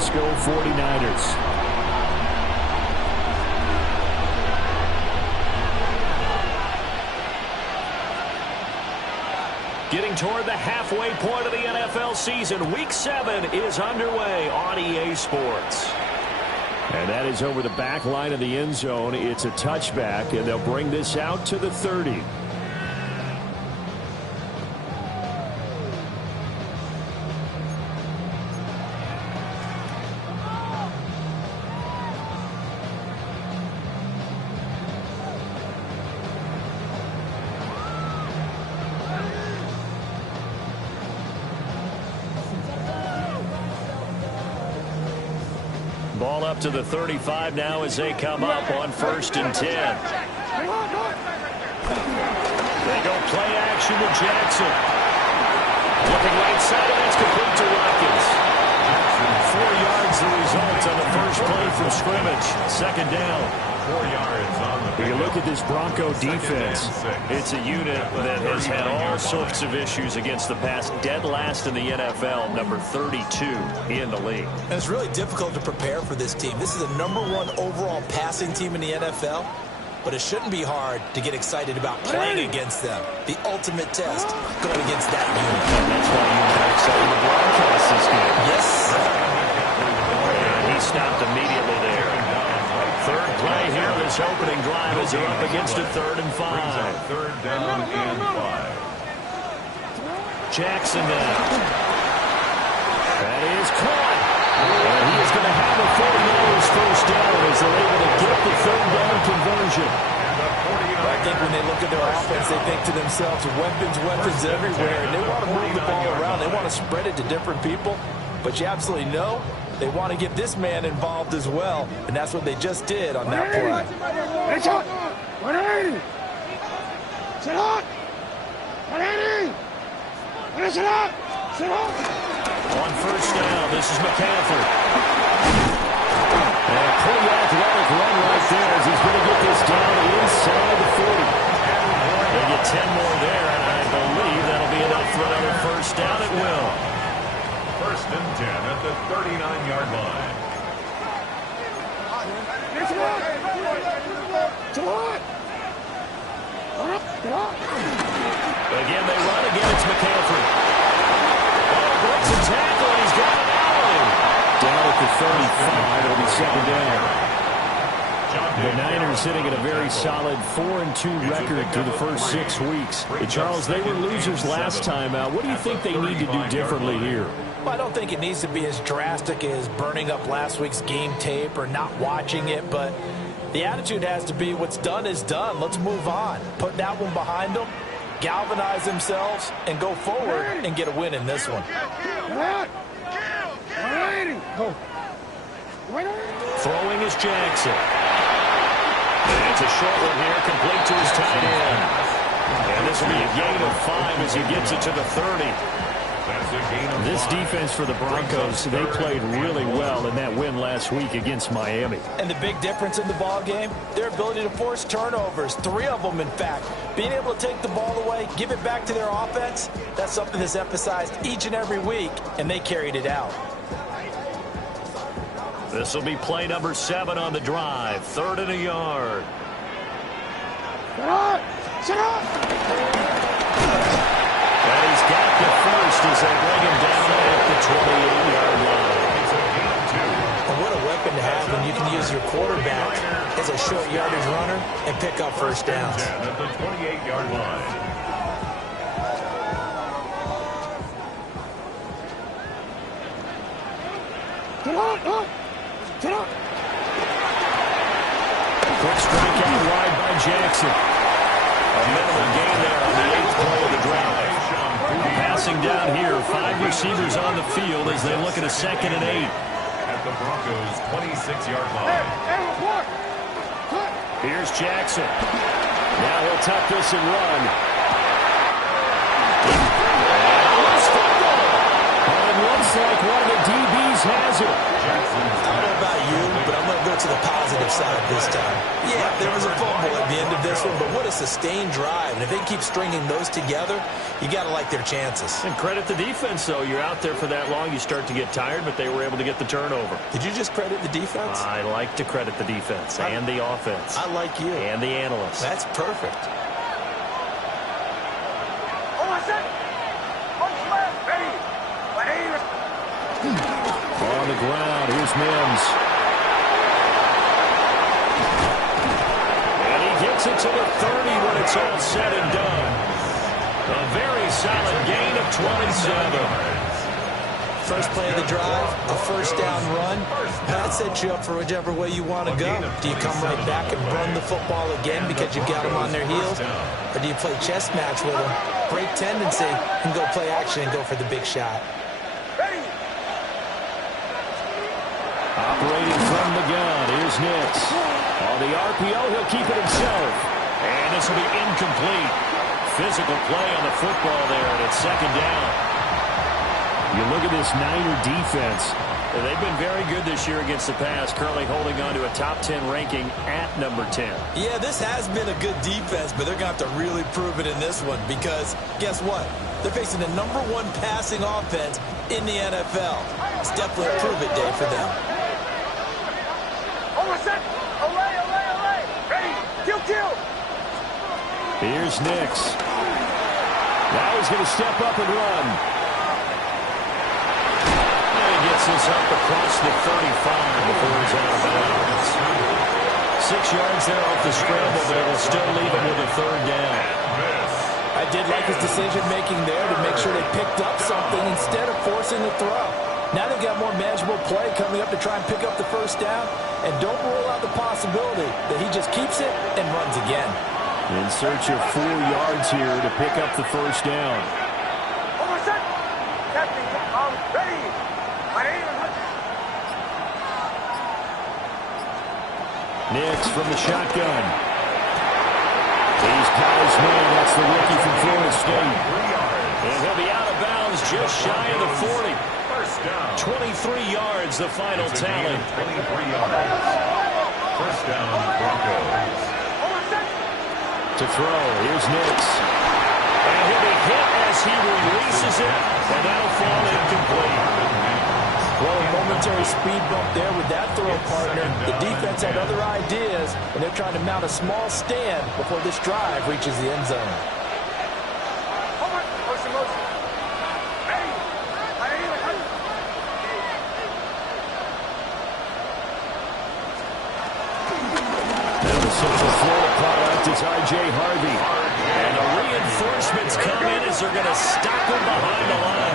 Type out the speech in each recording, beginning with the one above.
Francisco 49ers. Getting toward the halfway point of the NFL season. Week 7 is underway on EA Sports. And that is over the back line of the end zone. It's a touchback, and they'll bring this out to the 30. Ball up to the 35 now as they come up on 1st and 10. They go play action to Jackson. Looking right side, and it's complete to Watkins. 4 yards the result on the first play from scrimmage. 2nd down. 4 yards on the. You look at this Bronco defense. It's a unit that has had all sorts of issues against the pass. Dead last in the NFL, number 32 in the league. And it's really difficult to prepare for this team. This is the #1 overall passing team in the NFL. But it shouldn't be hard to get excited about playing against them. The ultimate test going against that unit. And that's why you are excited to broadcast this game. Yes. And he stopped immediately there. 3rd play here, this opening drive as they're up against a 3rd and 5. 3rd down and 5. Jackson now. That is caught. And he is going to have a 49ers first down as they're able to get the 3rd down conversion. I think when they look at their offense, they think to themselves, weapons everywhere, and they want to move the ball around. They want to spread it to different people, but you absolutely know they want to get this man involved as well, and that's what they just did on that play. On 1st down, this is McCaffrey. And a pretty athletic run right there as he's going to get this down inside the 40. They get 10 more there, and I believe that'll be enough for another 1st down. It will. 1st and 10 at the 39-yard line. Again, they run again. It's McCaffrey. Oh, breaks a tackle, and he's got it out. Down at the 35, it'll be 2nd down. The Niners sitting at a very solid 4-2 record through the first 6 weeks. Charles, they were losers last time out. What do you think they need to do differently here? Well, I don't think it needs to be as drastic as burning up last week's game tape or not watching it, but the attitude has to be what's done is done. Let's move on. Put that one behind them, galvanize themselves, and go forward and get a win in this one. Throwing is Jackson. And it's a short one here, complete to his tight end. And this will be a gain of 5 as he gets it to the 30. This defense for the Broncos, they played really well in that win last week against Miami. And the big difference in the ball game, their ability to force turnovers, 3 of them in fact. Being able to take the ball away, give it back to their offense, that's something that's emphasized each and every week, and they carried it out. This will be play number 7 on the drive. 3rd and a yard. Set up! And he's got the first as they bring him down at the 28-yard line. And what a weapon to have when you can use your quarterback as a short yardage runner and pick up 1st downs. At the 28-yard line. Quick strike out wide by Jackson. A minimal gain there on the 8th play of the drive. Passing down here, 5 receivers on the field as they look at a 2nd and 8. At the Broncos' 26-yard line. Here's Jackson. Now he'll tuck this and run. And it looks like one of the DBs has it. I don't know about you, but I'm going to go to the positive side this time. Yeah, there was a fumble at the end of this one, but what a sustained drive. And if they keep stringing those together, you got to like their chances. And credit the defense, though. You're out there for that long, you start to get tired, but they were able to get the turnover. Did you just credit the defense? I like to credit the defense and the offense. I like you. And the analysts. That's perfect. On the ground, here's Mims. And he gets it to the 30 when it's all said and done. A very solid gain of 27. First play of the drive, a first down run. That sets you up for whichever way you want to go. Do you come right back and run the football again because you've got them on their heels? Or do you play chess match with them, break tendency, and go play action and go for the big shot? Operating from the gun, here's Nix. On the RPO, he'll keep it himself. And this will be incomplete. Physical play on the football there, and it's second down. You look at this Niner defense. They've been very good this year against the pass, currently holding on to a top 10 ranking at number 10. Yeah, this has been a good defense, but they're going to have to really prove it in this one because guess what? They're facing the #1 passing offense in the NFL. It's definitely a prove-it day for them. Here's Nix. Now he's going to step up and run. Gets this up across the 35 before he's out of bounds. 6 yards there off the scramble, but it'll still leave him with a third down. I did like his decision-making there to make sure they picked up something instead of forcing the throw. Now they've got more manageable play coming up to try and pick up the first down, and don't rule out the possibility that he just keeps it and runs again. In search of 4 yards here to pick up the first down. Nix from the shotgun. He's got his man. That's the rookie from Florida State. And he'll be out of bounds just shy of the 40. 23 yards, the final tally. 23 yards. First down, Broncos. To throw, here's Nix. And he'll be hit as he releases it, and that'll fall incomplete. Well, a momentary speed bump there with that throw, partner. The defense had other ideas, and they're trying to mount a small stand before this drive reaches the end zone. Now the Central Florida product is R.J. Harvey. And the reinforcements come in as they're going to stop him behind the line.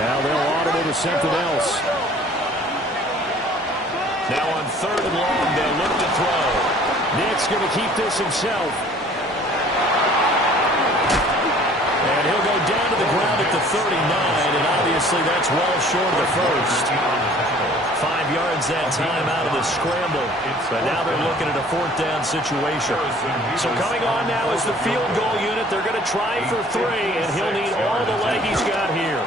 Now they'll audible to something else. Now on 3rd and long, they'll look to throw. Nick's going to keep this himself. And he'll go down to the ground at the 39, and obviously that's well short of the first. 5 yards that time out of the scramble. But now they're looking at a 4th down situation. So coming on now is the field goal unit. They're going to try for 3, and he'll need all the leg he's got here.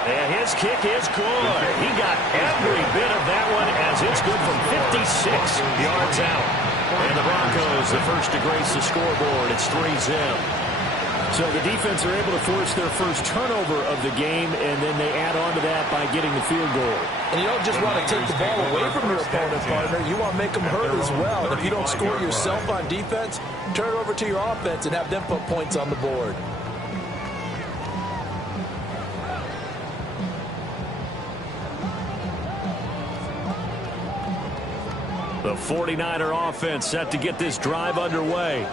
And his kick is good. He got every bit of that one as it's good from 56 yards out. And the Broncos, the first to grace the scoreboard. It's 3-zip. So the defense are able to force their first turnover of the game, and then they add on to that by getting the field goal. And you don't just want to take the ball away from your opponent, partner. You want to make them hurt as well. And if you don't score yourself on defense, turn it over to your offense and have them put points on the board. The 49er offense set to get this drive underway.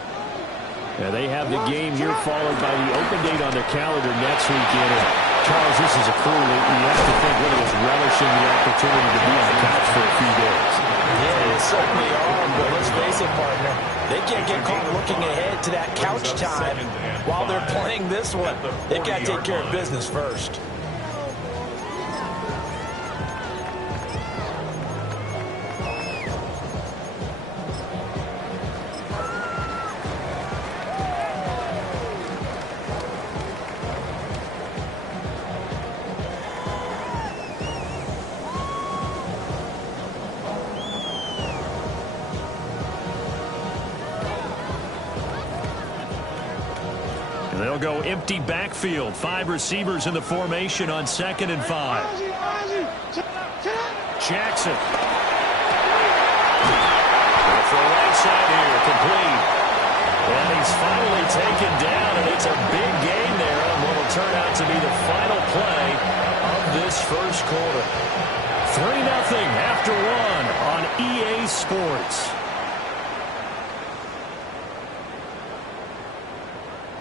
Yeah, they have the game here followed by the open date on their calendar next weekend. And Charles, this is a crew that you have to think really is relishing the opportunity to be on the couch for a few days. Yeah, they certainly are, but let's face it, partner. They can't get caught looking ahead to that couch time while they're playing this one. They've got to take care of business first. They'll go empty backfield. 5 receivers in the formation on 2nd and 5. Jackson. For right side here, complete. And he's finally taken down, and it's a big gain there on what will turn out to be the final play of this first quarter. 3-0 after 1 on EA Sports.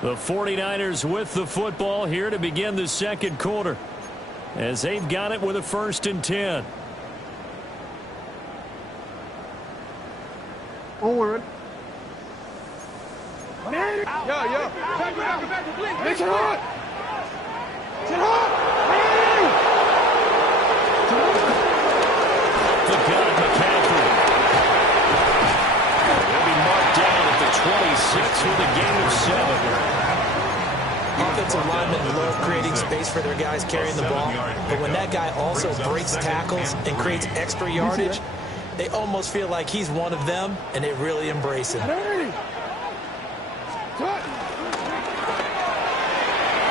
The 49ers with the football here to begin the second quarter, as they've got it with a 1st and 10. Onward. Yo. Make it hard. Get hard. The gun, McCaffrey. He'll be marked down at the 26 with a gain of 7. Offensive linemen love creating space for their guys carrying the ball, but when that guy also breaks tackles and creates extra yardage, they almost feel like he's one of them, and they really embrace him.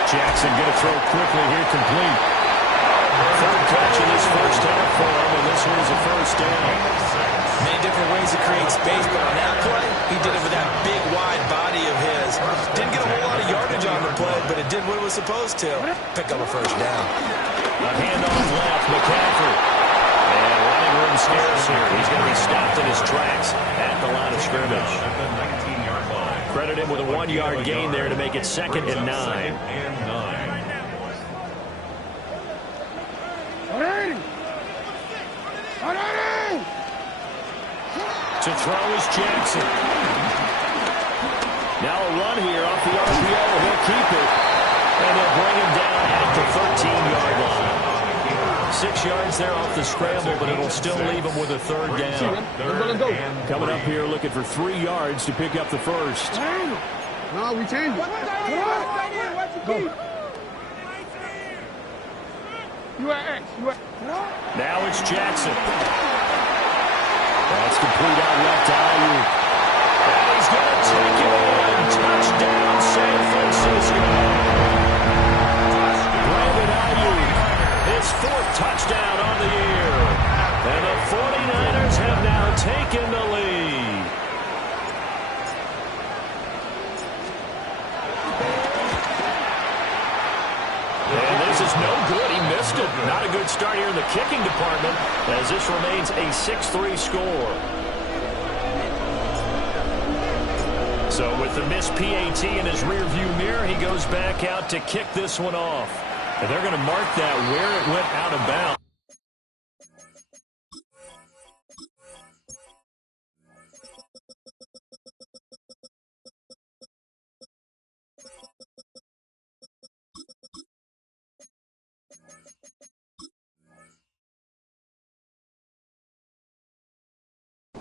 Jackson going to throw quickly here, complete. 3rd catch in this first half for him, and this one's a 1st down. Many different ways to create space, but on that play, he did it with that big, wide body of his. Didn't get a whole lot of yardage on the play, but it did what it was supposed to. Pick up a 1st down. A handoff left, McCaffrey. And running room scarce here. He's going to be stopped in his tracks at the line of scrimmage. Credit him with a 1-yard gain there to make it 2nd and 9. To throw is Jackson. Now a run here off the RPO. He'll keep it. And they'll bring him down at the 13-yard line. 6 yards there off the scramble, but it'll still leave him with a 3rd down. Coming up here looking for 3 yards to pick up the 1st. No, we changed it. You are X. Now it's Jackson. That's complete out left to Ayuk. And he's going to take it in. Touchdown, San Francisco. Brandon Ayuk, his 4th touchdown on the year. And the 49ers have now taken the lead. And this is no good. He missed it. Not a good start here in the kicking department, as this remains a 6-3 score. So with the missed PAT in his rearview mirror, he goes back out to kick this one off. And they're going to mark that where it went out of bounds.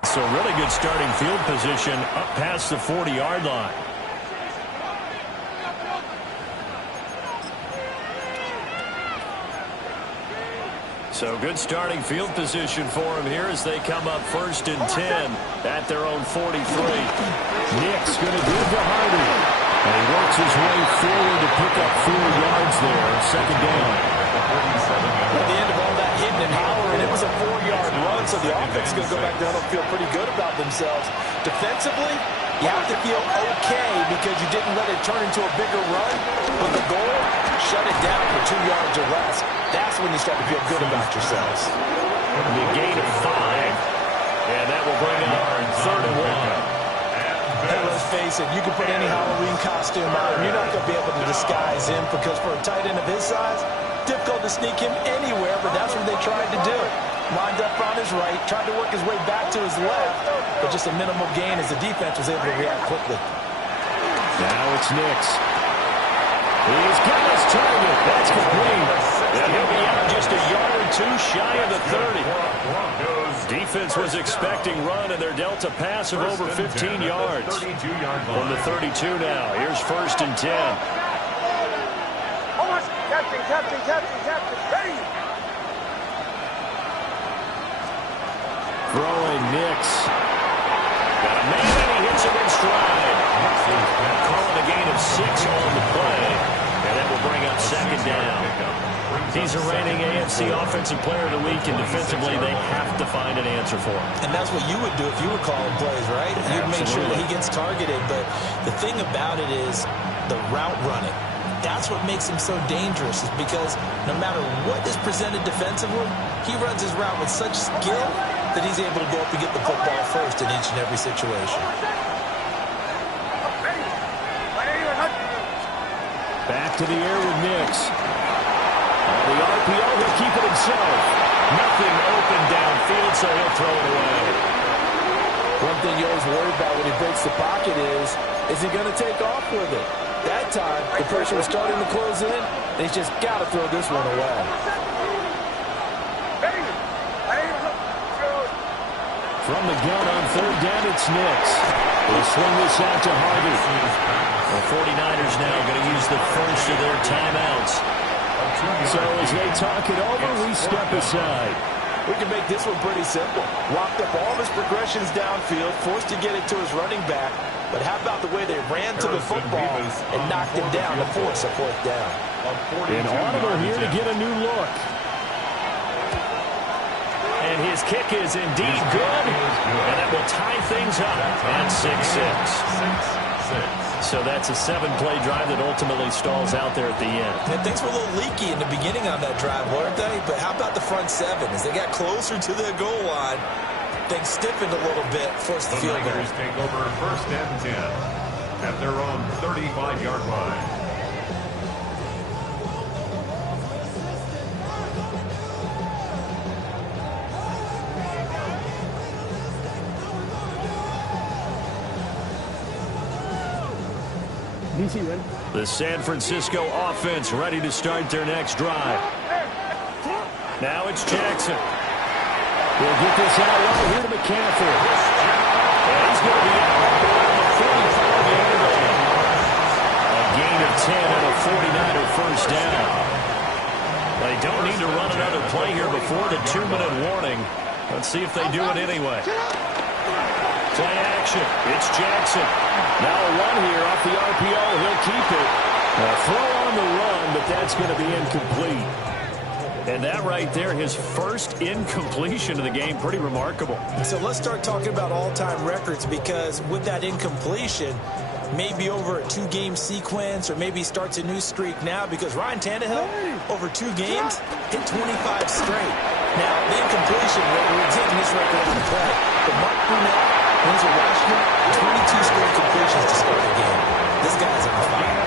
So really good starting field position up past the 40-yard line. So good starting field position for him here as they come up 1st and 10 at their own 43. Nick's going to give to Hardy. And he works his way forward to pick up 4 yards there, 2nd down. At the end of all that hitting and hollering, it was a 4-yard run, so the offense is going to go back down and feel pretty good about themselves. Defensively, you have to feel okay because you didn't let it turn into a bigger run, but the goal, shut it down for 2 yards or less. That's when you start to feel good about yourselves. The gain of 5, and that will bring up 3rd and 1. Hey, let's face it, you can put any Halloween costume on him. You're not going to be able to disguise him because for a tight end of his size, difficult to sneak him anywhere, but that's what they tried to do. Lined up on his right, tried to work his way back to his left, but just a minimal gain as the defense was able to react quickly. Now it's Nix. He's got his target. That's complete. And he'll be out just a yard or 2 shy of the 30. Defense was expecting run, and they're dealt a pass of over 15 yards. From the 32 now. Here's 1st and 10. Captain, ready. Throwing Nix. Got a man, and he hits him in stride. Calling a gain of 6 on the play. And that will bring up second down. He's a reigning AFC Offensive Player of the Week, and defensively they have to find an answer for him. And that's what you would do if you were calling plays, right? You'd make sure that he gets targeted. But the thing about it is the route running. That's what makes him so dangerous, is because no matter what is presented defensively, he runs his route with such skill that he's able to go up and get the football first in each and every situation. Back to the air with Nix. On the RPO, he'll keep it himself. Nothing open downfield, so he'll throw it away. One thing you always worry about when he breaks the pocket is he going to take off with it? That time, the pressure was starting to close in, and he's just got to throw this one away. From the gun on third down, it's Nix. He'll swing this out to Harvey. The 49ers now going to use the first of their timeouts. So as they talk it over, we step aside. We can make this one pretty simple. Locked up all of his progressions downfield, forced to get it to his running back. But how about the way they ran to the football and knocked him down to force a fourth down? An audible here to get a new look. And his kick is indeed good. And that will tie things up at 6-6. So that's a 7-play drive that ultimately stalls out there at the end. And things were a little leaky in the beginning on that drive, weren't they? But how about the front seven? As they got closer to the goal line, things stiffened a little bit, forced the field goal. The Niners take over first and 10 at their own 35-yard line. The San Francisco offense ready to start their next drive. Now it's Jackson. We'll get this out right here to McCaffrey. And he's going to be out around the 45-yard line. A gain of 10 and a 49er first down. They don't need to run another play here before the 2-minute warning. Let's see if they do it anyway. Play action. It's Jackson. Now a run here off the RPO. He'll keep it. A throw on the run, but that's going to be incomplete. And that right there, his first incompletion of the game, pretty remarkable. So let's start talking about all-time records, because with that incompletion, maybe over a 2-game sequence, or maybe starts a new streak now, because Ryan Tannehill, over 2 games, hit 25 straight. Now, the incompletion, we're taking this record on the play. But Mark Brunell, Windsor Washington, 22 straight completions to start the game. This guy's on fire.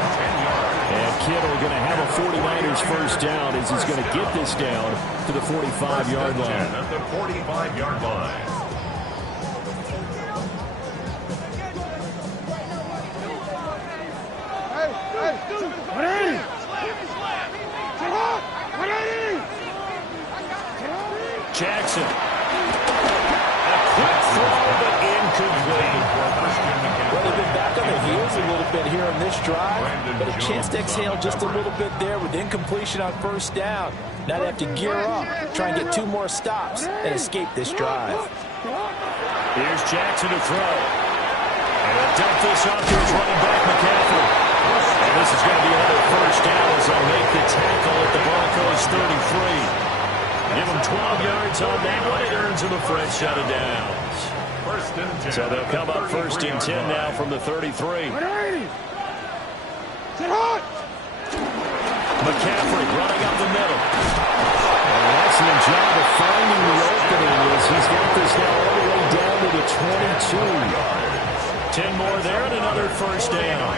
And Kittle going to have a 49ers first down as he's going to get this down to the 45-yard line. At the 45-yard line. Jackson. A quick throw, but incomplete. Well, they've been back on their heels a little bit here on this drive, but a chance to exhale just a little bit there with incompletion on first down. Now they have to gear up, try and get 2 more stops, and escape this drive. Here's Jackson to throw. And he'll dump this off to his running back, McCaffrey. And this is going to be another first down as they'll make the tackle at the Broncos 33. Give him 12 yards on that one. It earns him a fresh set of downs. First and 10. So they'll come up first and 10 now from the 33. McCaffrey running up the middle. And an excellent job of finding the opening as he's got this now all the way down to the 22. 10 more there and another first down.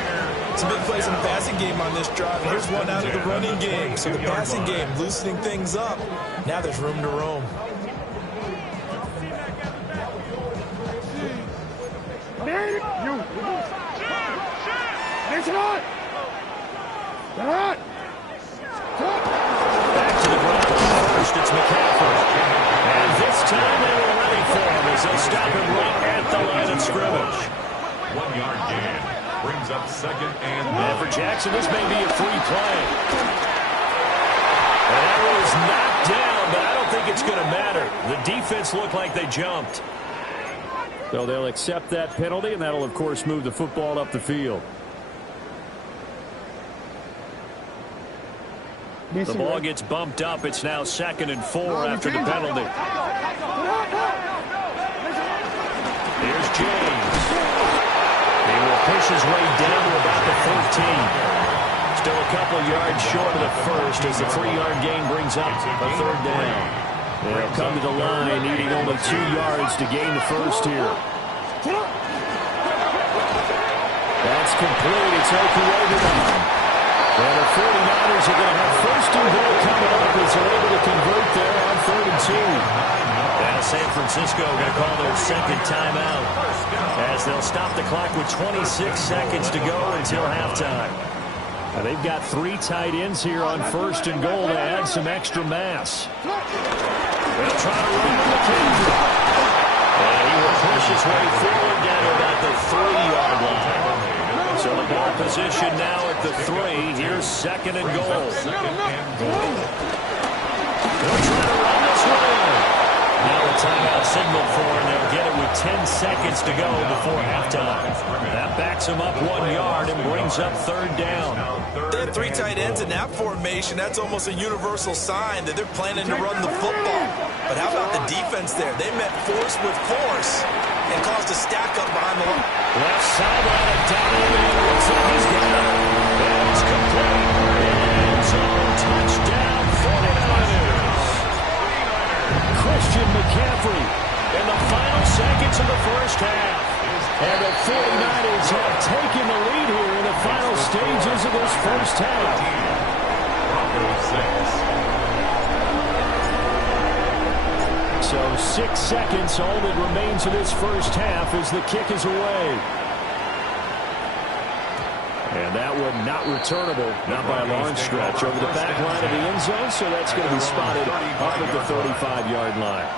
Some big plays in the passing game on this drive. Here's one out of the running game. So the passing game loosening things up. Now there's room to roam. Back to the ground first. It's McCaffrey. And this time they were ready for him as they stop him right at the line of scrimmage. 1-yard gain. Brings up second and for Jackson, this may be a free play. And that was knocked down, but I don't think it's going to matter. The defense looked like they jumped. So they'll accept that penalty, and that'll, of course, move the football up the field. The ball gets bumped up. It's now 2nd and 4 after the penalty. Here's James. He will push his way down to about the 13. Still a couple yards short of the first as the 3-yard gain brings up a 3rd down. They'll come to the line needing only 2 yards to gain the first here. That's complete. It's Okurobi. And the 49ers are going to have 1st and goal coming up as they're able to convert there on 3rd and 2. Now San Francisco going to call their 2nd timeout as they'll stop the clock with 26 seconds to go until halftime. Now they've got 3 tight ends here on 1st and goal to add some extra mass. They'll try to run the McKendry. And he will push his way forward down to about the 3-yard line. So the ball position now at the 3. Here's 2nd and goal. They'll try to run this one. Now the timeout signal for him. They'll get it with 10 seconds to go before halftime. That backs him up 1 yard and brings up 3rd down. They have 3 tight ends in that formation. That's almost a universal sign that they're planning to run the football. But how about the defense there? They met force with force and caused a stack up behind the line. Left sideline, Donald looks like he's got it. And it's complete. End zone touchdown, 49ers. Christian McCaffrey in the final seconds of the first half. And the 49ers have taken the lead here in the final stages of this first half. So 6 seconds, all that remains of this first half as the kick is away. And that one not returnable, not by a long stretch, over the back line of the end zone, so that's going to be spotted up at the 35-yard line.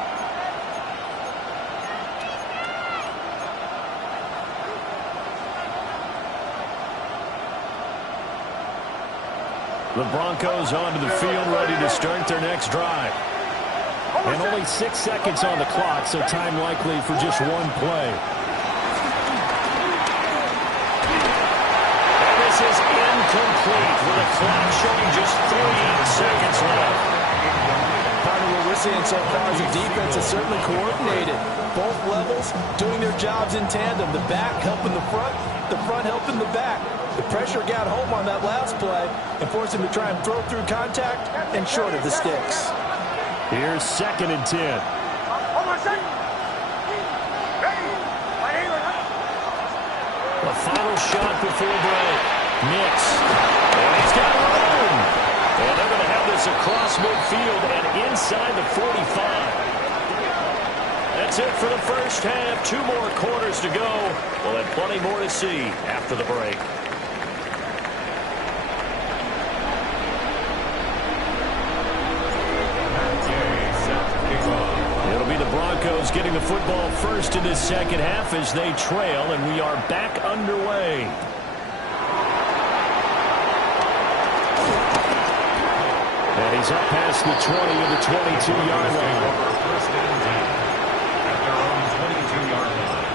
The Broncos onto the field, ready to start their next drive. And only 6 seconds on the clock, so time likely for just one play. And this is incomplete with the clock showing just 3 seconds left. Part of what we're seeing so far is the defense is certainly coordinated. Both levels doing their jobs in tandem. The back helping the front helping the back. The pressure got home on that last play and forced him to try and throw through contact and short of the sticks. Here's 2nd and 10. The final shot before break. Nix. And he's got room. And they're going to have this across midfield and inside the 45. That's it for the first half. 2 more quarters to go. We'll have plenty more to see after the break. It'll be the Broncos getting the football first in this second half as they trail, and we are back underway. And he's up past the 20 of the 22-yard line. At their own 22-yard line.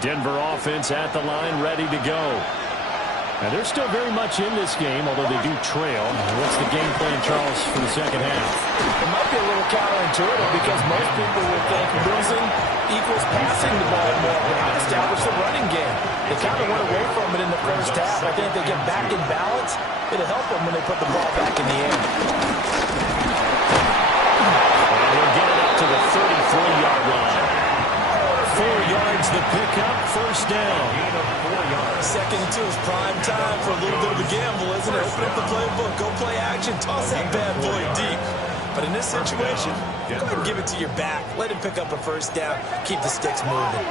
Denver offense at the line, ready to go. Now, they're still very much in this game, although they do trail. What's the game plan, Charles, for the second half? It might be a little counterintuitive because most people will think losing equals passing the ball more. But not establish the running game. They kind of went away from it in the first half. I think if they get back in balance, it'll help them when they put the ball back in the air. And we'll get it up to the 33-yard line. 4 yards the pickup, first down. 2nd and 2 is prime time for a little bit of a gamble, isn't it? Open up the playbook, go play action, toss that bad boy deep. But in this situation, go ahead and give it to your back. Let him pick up a first down, keep the sticks moving.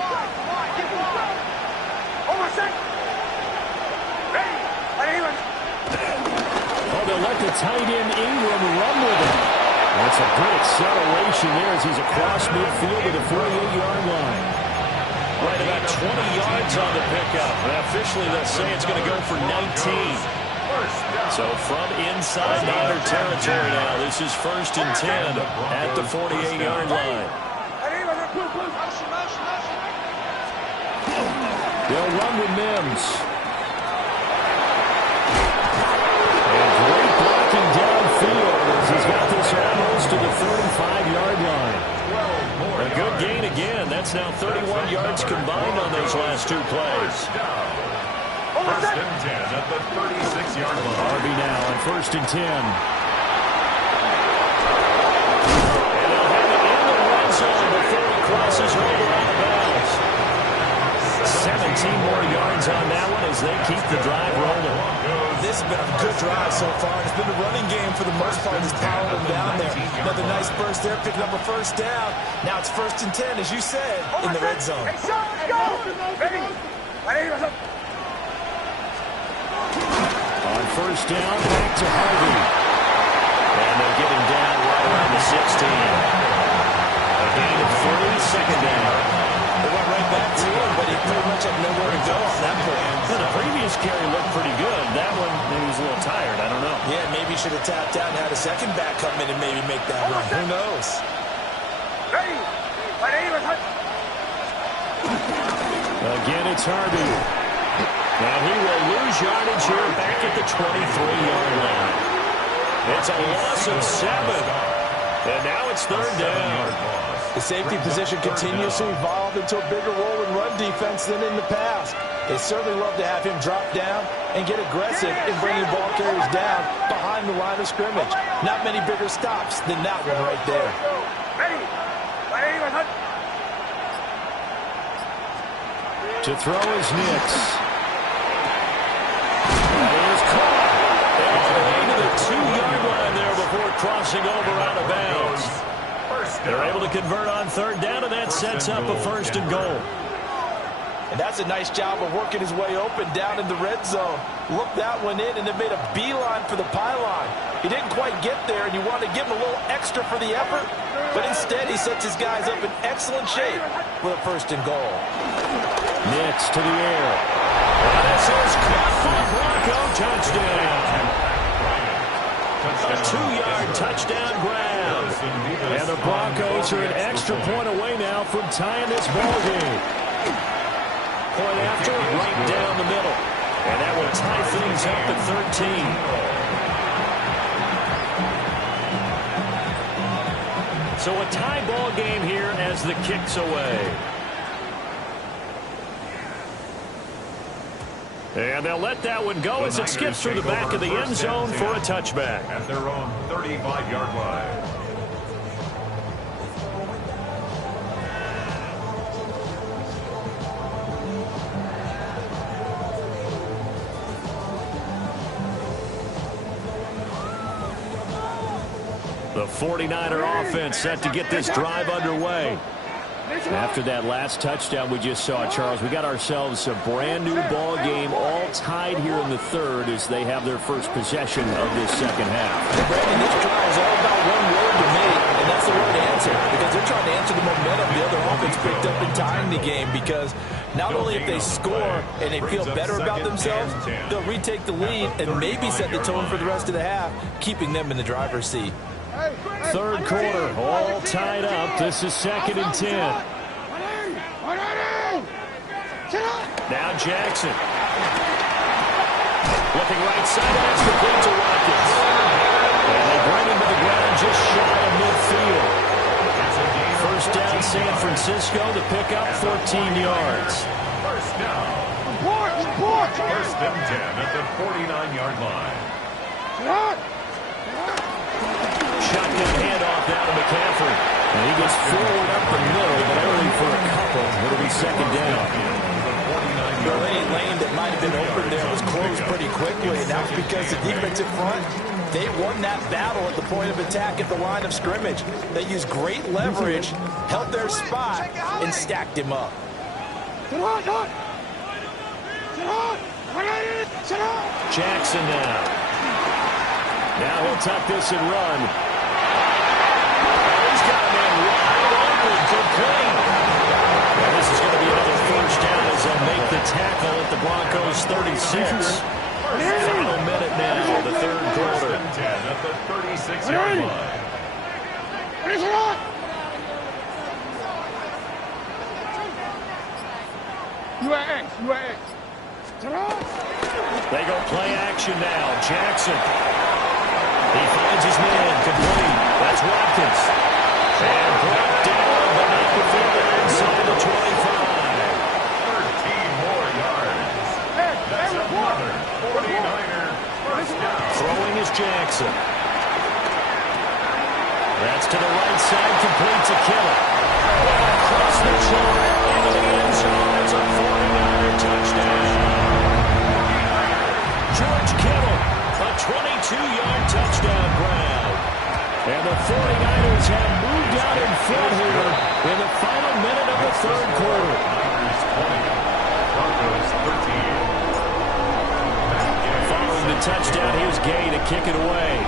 Oh, they'll let the tight end Ingram run with it. That's a good acceleration there as he's across midfield to the 48-yard line. Right about 20 yards on the pickup. And officially, they'll say it's going to go for 19. So from inside Niner territory now, this is 1st and 10 at the 48-yard line. They'll run with Mims. 31 yards combined on those last two plays. First and 10 at the 36-yard line. Harvey now on 1st and 10. And they'll have it in the red zone before he crosses over out of bounds. 17 more yards on that one as they keep the drive rolling. This has been a good drive so far. It's been a running game for the most part. He's powered them down there. Another nice burst there, picking up a first down. Now it's 1st and 10, as you said, in the red zone. Hey, son, let's go! Ready? Ready? On 1st down, back to Harvey. And they'll get him down right around the 16. A gain of 3, 2nd down. They went right back to him, but he pretty much had nowhere to go on that point. Well, the previous carry looked pretty good. That one, maybe he was a little tired. I don't know. Yeah, maybe he should have tapped out and had a second back come in and maybe make that run. Who knows? Ready? Again, it's Harvey. And he will lose yardage here back at the 23-yard line. It's a loss of 7. And now it's 3rd down. The safety position continues to evolve into a bigger role in run defense than in the past. They certainly love to have him drop down and get aggressive in bringing ball carriers down behind the line of scrimmage. Not many bigger stops than that one right there. Ready? To throw is Nix. That is caught. All the way to the 2-yard line there before crossing over out of bounds. They're able to convert on 3rd down, and that sets up a 1st and goal. And that's a nice job of working his way open down in the red zone. Looked that one in and then made a beeline for the pylon. He didn't quite get there, and you want to give him a little extra for the effort, but instead he sets his guys up in excellent shape with a 1st and goal. Nix to the air. And this is caught for a Bronco touchdown. A 2-yard touchdown grab. And the Broncos are an extra point away now from tying this ball game. Point after, right down the middle. And that will tie things up at 13. So a tie ball game here as the kick's away. And they'll let that one go as it skips through the back of the end zone for a touchback. At their own 35-yard line. The 49er offense set to get this drive underway. After that last touchdown we just saw, Charles, we got ourselves a brand new ball game, all tied here in the 3rd as they have their first possession of this 2nd half. Brandon, this drive is all about one word to me, and that's the word answer, because they're trying to answer the momentum the other offense picked up in tying the game, because not only if they score and they feel better about themselves, they'll retake the lead and maybe set the tone for the rest of the half, keeping them in the driver's seat. 3rd quarter, all tied up. This is 2nd and 10. Now Jackson. Looking right side, and that's complete to Watkins. And they bring him to the ground just shy of midfield. 1st down, San Francisco to pick up 14 yards. 1st down. Report! 1st and 10 at the 49-yard line. Shotgun handoff down to McCaffrey. And he gets forward up the middle, but only for a couple. It'll be 2nd down. Well, any lane that might have been open there was closed pretty quickly, and that's because the defensive front, they won that battle at the point of attack at the line of scrimmage. They used great leverage, held their spot, and stacked him up. Jackson now. Now he'll tuck this and run. He's got a man wide open for clean. And this is going to be another 1st down as they'll make the tackle at the Broncos 36. Final minute now, the 3rd quarter. 1st and 10 at the 36-yard line. UAX. They go play action now. Jackson. He finds his man complete. That's Watkins. And brought down, but not before they're inside the 20. Jackson. That's to the right side, complete to Kittle. Across the shoulder, into the end zone. It's a 49er touchdown. George Kittle, a 22-yard touchdown grab. And the 49ers have moved out in front here in the final minute of the third quarter. Following the touchdown, here's Gay to kick it away.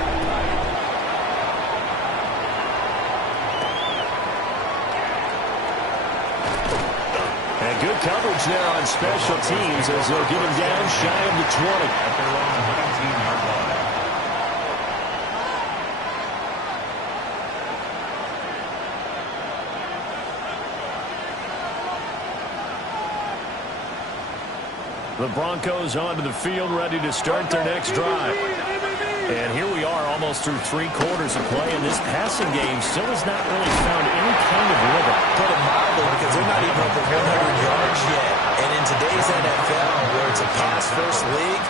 Good coverage there on special teams as they'll get him down shy of the 20. At their own 19-yard line. The Broncos onto the field, ready to start their next drive. And here we are almost through 3 quarters of play, and this passing game still has not really found any kind of rhythm. Put it mildly, because they're not even over 100 yards yet. And in today's NFL, where it's a pass-first league,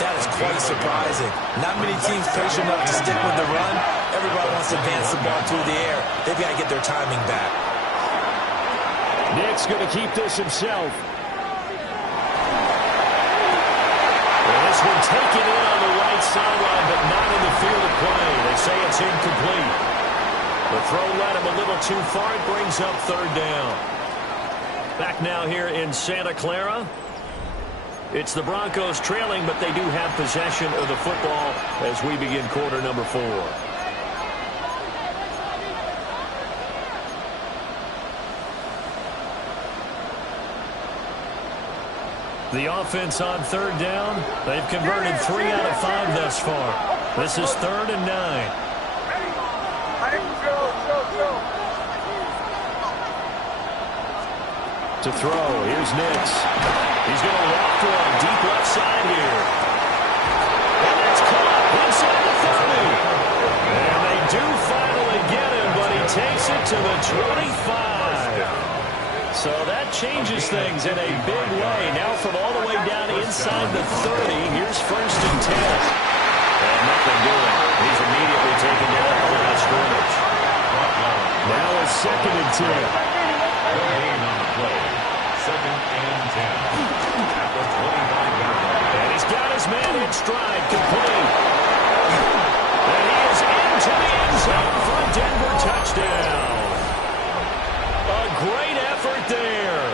that is quite surprising. Not many teams patient enough to stick with the run. Everybody wants to advance the ball through the air. They've got to get their timing back. Nick's going to keep this himself. This one taken in on the right sideline, but not in the field of play. They say it's incomplete. The throw led him a little too far. It brings up third down. Back now here in Santa Clara. It's the Broncos trailing, but they do have possession of the football as we begin quarter number 4. The offense on third down. They've converted 3 out of 5 thus far. This is 3rd and 9. To throw, here's Nix. He's going to walk one deep left side here. And that's caught inside the 30. And they do finally get him, but he takes it to the 25. So that changes things in a big way. Now from all the way down inside the 30, here's 1st and 10. And nothing doing. He's immediately taken down at the line of scrimmage. Now it's 2nd and 10. Gain on the play. 2nd and 10. At the 25-yard line. And he's got his man in stride, complete. And he is into the end zone for a Denver touchdown. A great effort there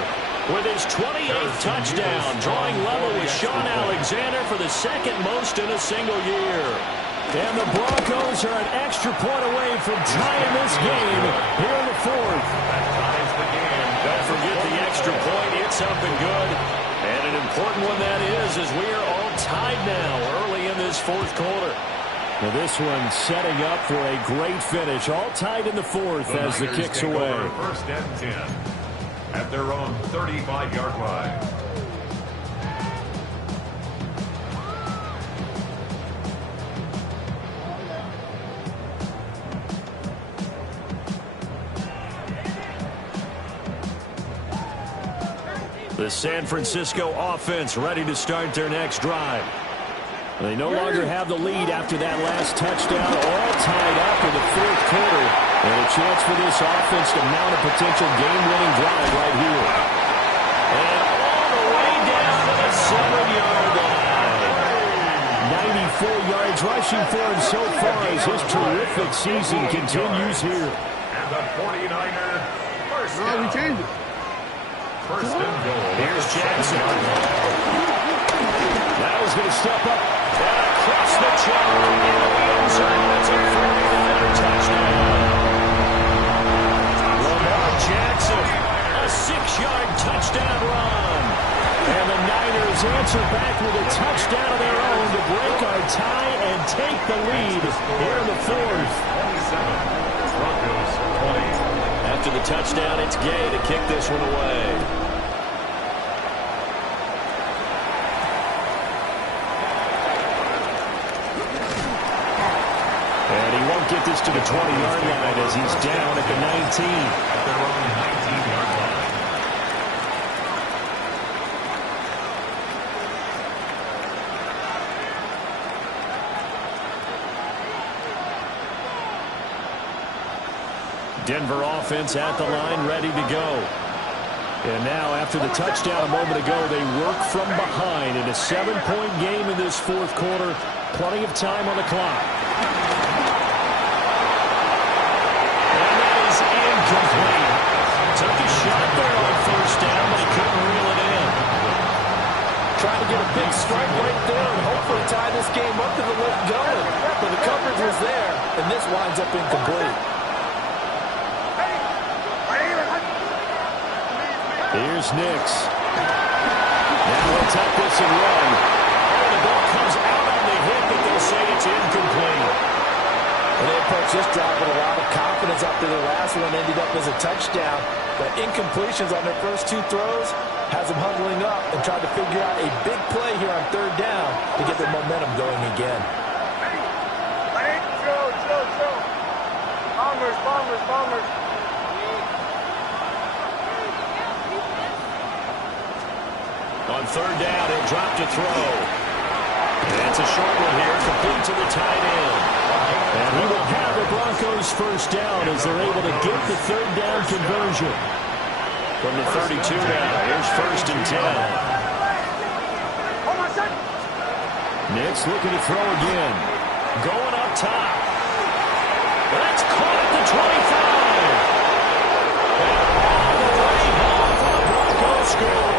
with his 28th touchdown, drawing level with Sean Alexander for the 2nd most in a single year. And the Broncos are an extra point away from tying this game here in the 4th. That ties the game. Don't forget the extra point. It's up and good. And an important one that is, as we are all tied now early in this 4th quarter. Now this one setting up for a great finish. All tied in the 4th as the kick's away. 1st and 10 at their own 35-yard line. The San Francisco offense ready to start their next drive. They no longer have the lead after that last touchdown, all tied up in the 4th quarter. And a chance for this offense to mount a potential game-winning drive right here. And all the way down to the 7-yard line. 94 yards rushing for him so far as his terrific season continues here. And the 49er first down. We changed it. 1st and goal. Here's Jackson. Now he's going to step up. And across the chop into the end zone. It's a 49er touchdown. Lamar Jackson, a 6-yard touchdown run. And the Niners answer back with a touchdown of their own to break our tie and take the lead here in the 4th. 27. Broncos 20. After the touchdown, it's Gay to kick this one away. And he won't get this to the 20-yard line as he's down at the 19. At their own 19-yard line. Denver offense at the line, ready to go. And now, after the touchdown a moment ago, they work from behind in a 7-point game in this fourth quarter. Plenty of time on the clock. And that is incomplete. Took a shot there on first down, but he couldn't reel it in. Trying to get a big strike right there and hopefully tie this game up to the late going. But the coverage was there, and this winds up incomplete. Here's Nix. Now he'll take this and run. Oh, the ball comes out on the hit, but they'll say it's incomplete. And they approached this drive with a lot of confidence after their last one ended up as a touchdown. But incompletions on their first two throws has them huddling up and trying to figure out a big play here on third down to get their momentum going again. Chill. Bombers. On third down, he'll drop to throw. And it's a short one here, complete to the tight end. And he will have the Broncos first down as they're able to get the third down conversion. From the 32 now, here's first and 10. Nix looking to throw again. Going up top. That's caught at the 25. And all the way home for the Broncos score.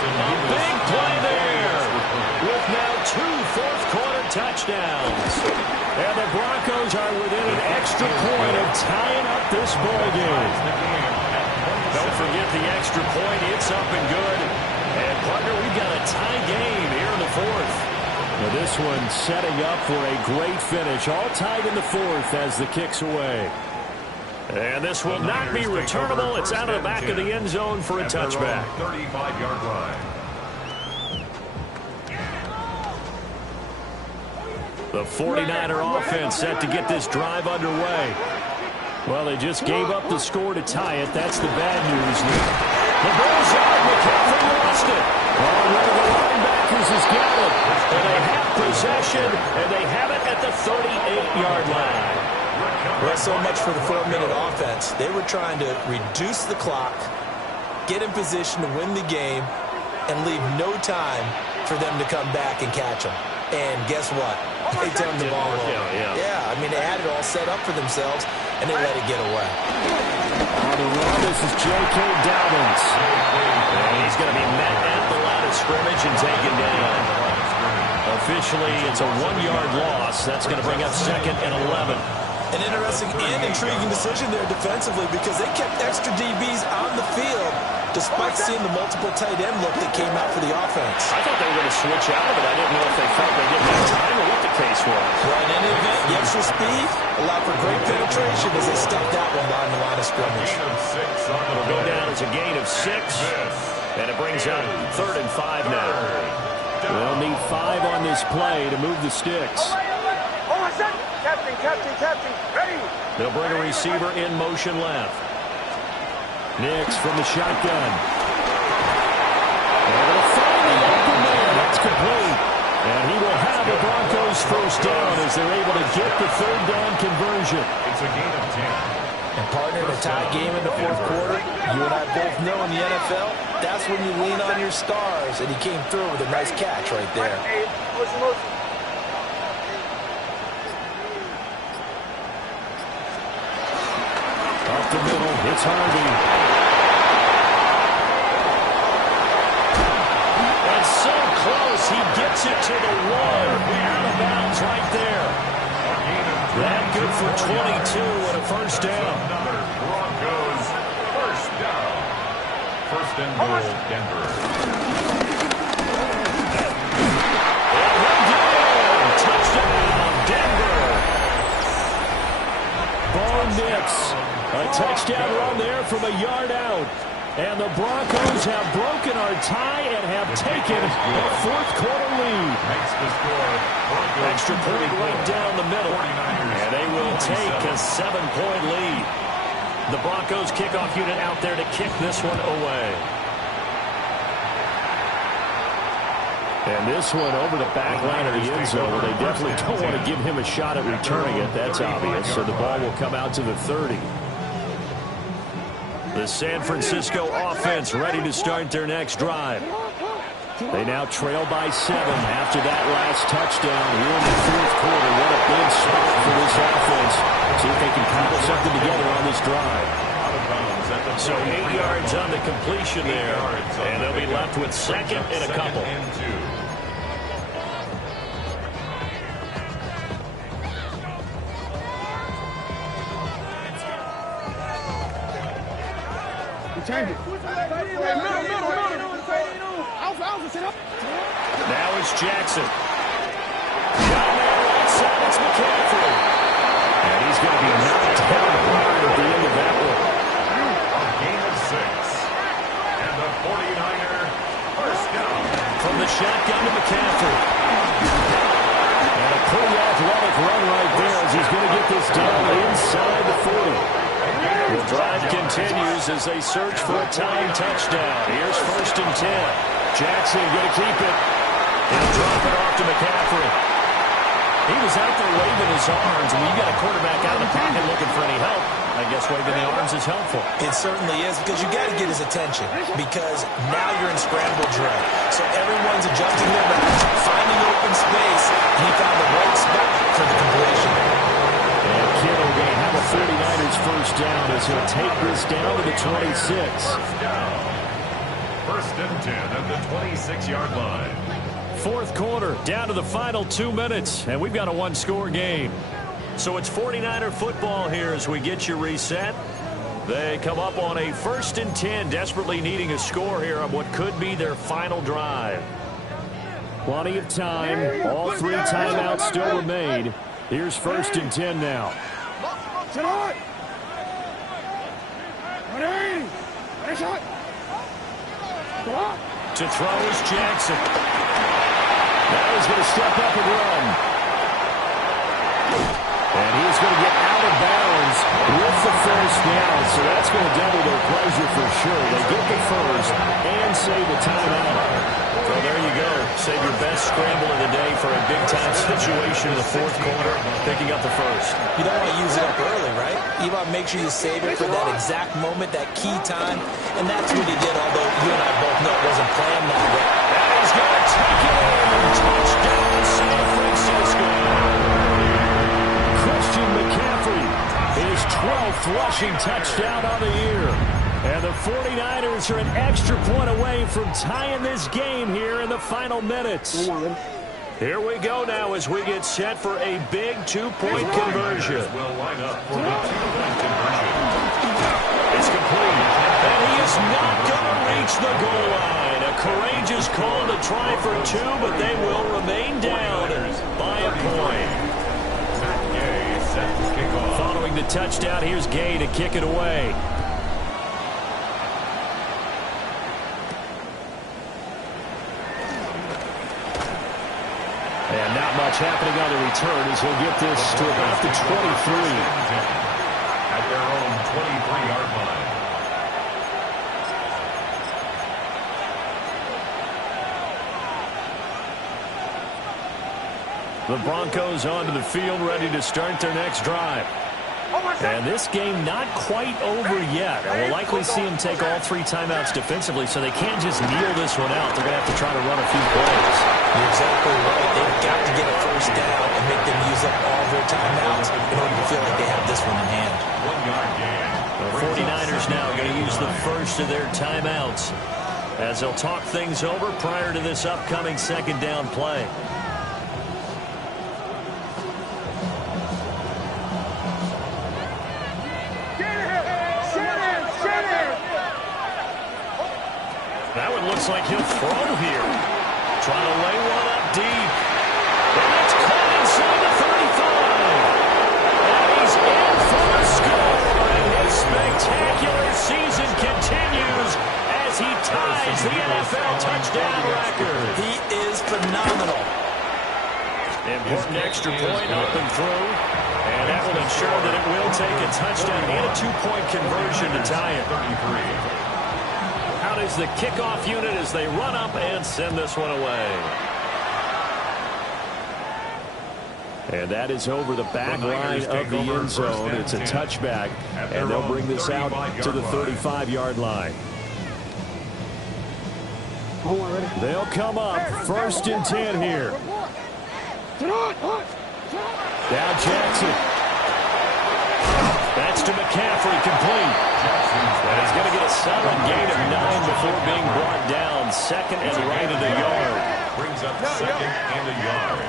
A big play there with now 2 fourth-quarter touchdowns. And the Broncos are within an extra point of tying up this ball game. Don't forget the extra point. It's up and good. And, partner, we've got a tie game here in the fourth. Now this one setting up for a great finish. All tied in the fourth as the kick's away. And this will not be returnable. It's out of the back of the end zone for a touchback. 35-yard line. The 49er offense set to get this drive underway. Well, they just gave up the score to tie it. That's the bad news. The ball's out. McCaffrey lost it. Well, one of the linebackers has got it. And they have possession, and they have it at the 38-yard line. Well, so much for the 4-minute offense. They were trying to reduce the clock, get in position to win the game, and leave no time for them to come back and catch them. And guess what? They turned the ball over. Yeah, I mean, they had it all set up for themselves, and they let it get away. On the run, this is J.K. Dobbins. And he's going to be met at the line of scrimmage and taken down. Officially, it's a 1-yard loss. That's going to bring up 2nd and 11. An interesting and intriguing decision there defensively because they kept extra DBs on the field despite seeing the multiple tight end look that came out for the offense. I thought they were going to switch out of it. I didn't know if they felt they didn't have time or what the case was. Well, in any event, the extra speed allowed for great penetration as they stuffed that one behind the line of scrimmage. It'll go down as a gain of 6, and it brings up 3rd and 5 now. They'll need 5 on this play to move the sticks. Captain, ready. They'll bring a receiver in motion left. Nix from the shotgun. And they'll find the open man. That's complete. And he will have the Broncos first down as they're able to get the third down conversion. It's a gain of 10. And partner, in a tie game in the fourth quarter, you and I both know in the NFL, that's when you lean on your stars. And he came through with a nice catch right there. Up the middle, it's Harvey. And so close, he gets it to the 1. Out of bounds right there. That good for 22 and a first down. Broncos first down. First and goal, Denver. And touchdown, Denver. Bo Nix. A touchdown run there from a yard out. And the Broncos have broken our tie and have taken a fourth-quarter lead. Makes the score. Extra point right down the middle. And they will take a 7-point lead. The Broncos kickoff unit out there to kick this one away. And this one over the back line of the end zone, where they definitely don't want to give him a shot at returning it. That's obvious. So the ball will come out to the 30. The San Francisco offense ready to start their next drive. They now trail by 7 after that last touchdown here in the fourth quarter. What a big spot for this offense. See if they can cobble something together on this drive. So 8 yards on the completion there, and they'll be left with second and a couple. Change it. Now it's Jackson. Down there right side, it's McCaffrey. And he's going to be knocked down hard at the end of that one. A gain of 6. And the 49er first down. From the shotgun to McCaffrey. And a pretty athletic run right there as he's going to get this down inside the 40. The drive continues as they search for a tying touchdown. Here's 1st and 10. Jackson going to keep it. He'll drop it off to McCaffrey. He was out there waving his arms, and when you got a quarterback out of the pocket looking for any help, I guess waving the arms is helpful. It certainly is, because you got to get his attention, because now you're in scramble drill. So everyone's adjusting their routes, finding open space, and he found the right spot for the completion. And Kittle going to have a 49ers first down as he'll take this down to the 26. First and 10 at the 26-yard line. Fourth quarter, down to the final 2 minutes, and we've got a one-score game. So it's 49er football here as we get you reset. They come up on a 1st and 10, desperately needing a score here on what could be their final drive. Plenty of time. All 3 timeouts still remain. Here's 1st and 10 now. To throw is Jackson. Now he's going to step up and run. And he's going to get out of bounds with the first down. So that's going to double their pleasure for sure. They get the first and save a timeout. Well, there you go. Save your best scramble of the day for a big-time situation in the fourth quarter, picking up the first. You don't want to use it up early, right? You want to make sure you save it for that exact moment, that key time. And that's what he did, although you and I both know it wasn't planned that way. And he's going to take it in. Touchdown, San Francisco. Christian McCaffrey, his 12th rushing touchdown on the year. And the 49ers are an extra point away from tying this game here in the final minutes. Here we go now as we get set for a big 2-point conversion. Will line up for the 2-point conversion. It's complete. And he is not going to reach the goal line. A courageous call to try for 2, but they will remain down by a point. Gay set to kick off. Following the touchdown, here's Gay to kick it away. And not much happening on the return as he'll get this to about the 23. At their own 23-yard line. The Broncos onto the field, ready to start their next drive. And this game not quite over yet. And we'll likely see them take all 3 timeouts defensively, so they can't just kneel this one out. They're going to have to try to run a few plays. You're exactly right. They've got to get a first down and make them use up all their timeouts in order to feel like they have this one in hand. 1-yard gain. The 49ers now going to use the first of their timeouts as they'll talk things over prior to this upcoming second down play. That one looks like he'll throw here. Trying to lay one up deep. And it's caught inside the 35. And he's in for a score. And his spectacular season continues as he ties the NFL touchdown record. He is phenomenal. Important extra point up and through. And that will ensure that it will take a touchdown and a 2-point conversion to tie it. 33. Out is the kickoff unit as they run up and send this one away. And that is over the back line of the end zone. It's a touchback, and they'll bring this out to the 35-yard line. They'll come up 1st and 10 here. Now Jackson. That's to McCaffrey, complete. And he's going to get a solid gain of 9 before being brought down. 2nd and right at a yard. Brings up 2nd and a yard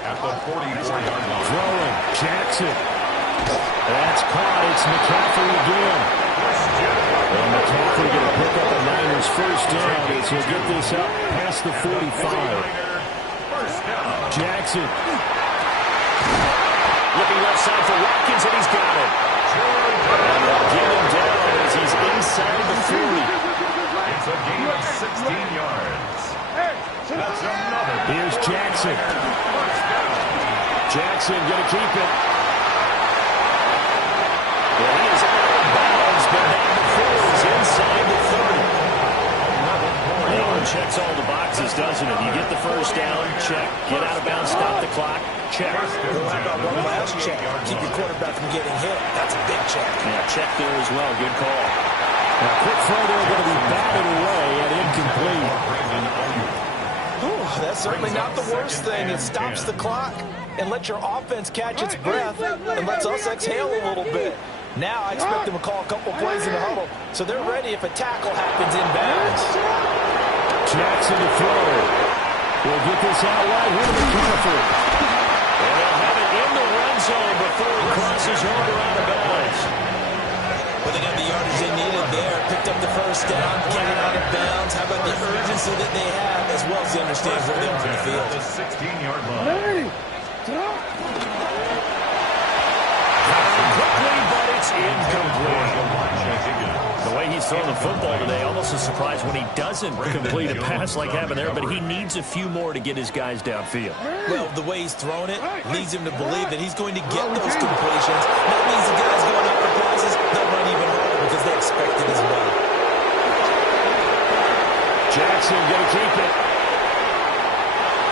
at the 44-yard line. Throwing, Jackson. That's caught. It's McCaffrey again. And McCaffrey going to pick up the Niners' first down as he'll get this up past the 45. Jackson. Looking left side for Watkins, and he's got it. And they'll get him down as he's inside the 40. It's a gain of 16 yards. That's another. Here's Jackson. Jackson going to keep it. Well, he is out of bounds, but not before he's inside the 30. That one checks all the boxes, doesn't it? You get the first down, check. Get out of bounds, stop the clock, check. How about one last check? Keep your quarterback from getting hit. That's a big check. Yeah, check there as well. Good call. Now, quick throw there, going to be batted away and incomplete. That's certainly not the worst thing. It stops the clock and lets your offense catch its breath and lets us exhale a little bit. Now I expect them to call a couple plays in the huddle, so they're ready if a tackle happens in bounds. Jackson to throw. We'll get this out wide here to McCaffrey. And they'll have it in the red zone before he crosses over out of bounds. Well, they got the yardage they needed there. Picked up the first down, getting out of bounds. How about the urgency that they have, as well as the understanding where they are on the field. The 16-yard line. Quickly, but it's incomplete. The way he's throwing the football today, almost a surprise when he doesn't complete a pass like happened there, but he needs a few more to get his guys downfield. Well, the way he's thrown it leads him to believe that he's going to get those completions. That means the guys going out for passes, they'll run even harder because they expect it as well. Jackson going to keep it.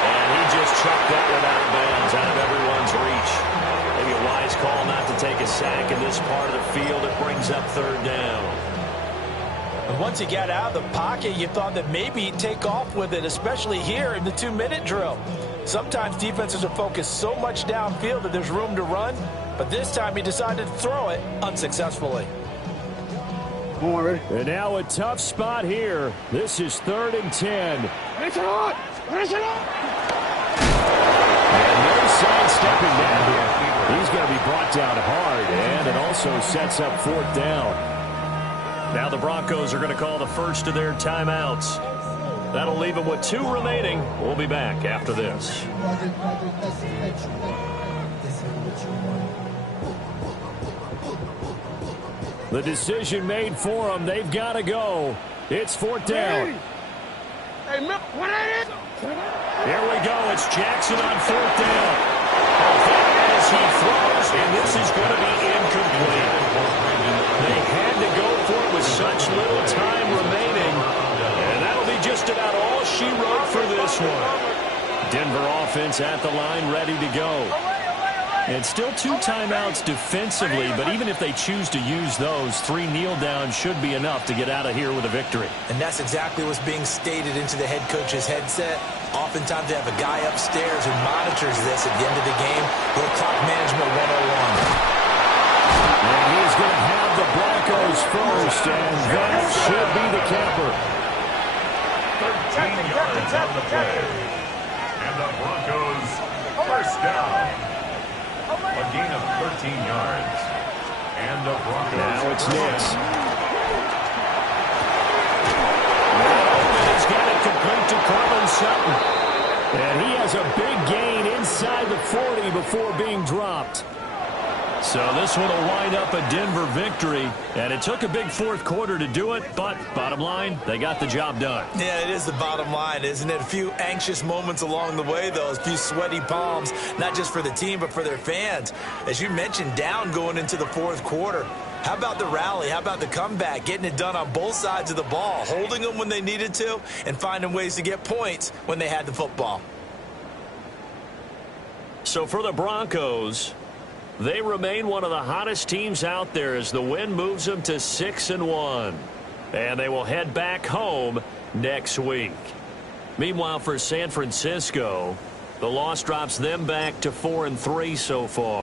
And he just chucked that one out of bounds, out of everyone's reach. Maybe a wise call not to take a sack in this part of the field. It brings up 3rd down. And once he got out of the pocket, you thought that maybe he'd take off with it, especially here in the 2-minute drill. Sometimes defenses are focused so much downfield that there's room to run, but this time he decided to throw it unsuccessfully. And now a tough spot here. This is 3rd and 10. And no sidestepping that. He's going to be brought down hard, and it also sets up 4th down. Now the Broncos are going to call the first of their timeouts. That'll leave them with 2 remaining. We'll be back after this. The decision made for them. They've got to go. It's 4th down. Hey, what is it? Here we go. It's Jackson on 4th down. As he throws, and this is going to be incomplete. They had to go for it with such little time remaining. And that'll be just about all she wrote for this one. Denver offense at the line, ready to go. And still 2 timeouts defensively, but even if they choose to use those, 3 kneel downs should be enough to get out of here with a victory. And that's exactly what's being stated into the head coach's headset. Oftentimes they have a guy upstairs who monitors this at the end of the game. Little clock management 101. And he's going to have the Broncos first, and that should be the capper. 13 yards on the play. And the Broncos first down. A gain of 13 yards. And the Broncos. Now it's Nix. He's got it complete to Courtland Sutton. And he has a big gain inside the 40 before being dropped. So this one will wind up a Denver victory. And it took a big 4th quarter to do it, but bottom line, they got the job done. Yeah, it is the bottom line, isn't it? A few anxious moments along the way, though. A few sweaty palms, not just for the team, but for their fans. As you mentioned, down going into the 4th quarter. How about the rally? How about the comeback? Getting it done on both sides of the ball, holding them when they needed to, and finding ways to get points when they had the football. So for the Broncos, they remain one of the hottest teams out there as the win moves them to 6-1. And they will head back home next week. Meanwhile, for San Francisco, the loss drops them back to 4-3 so far.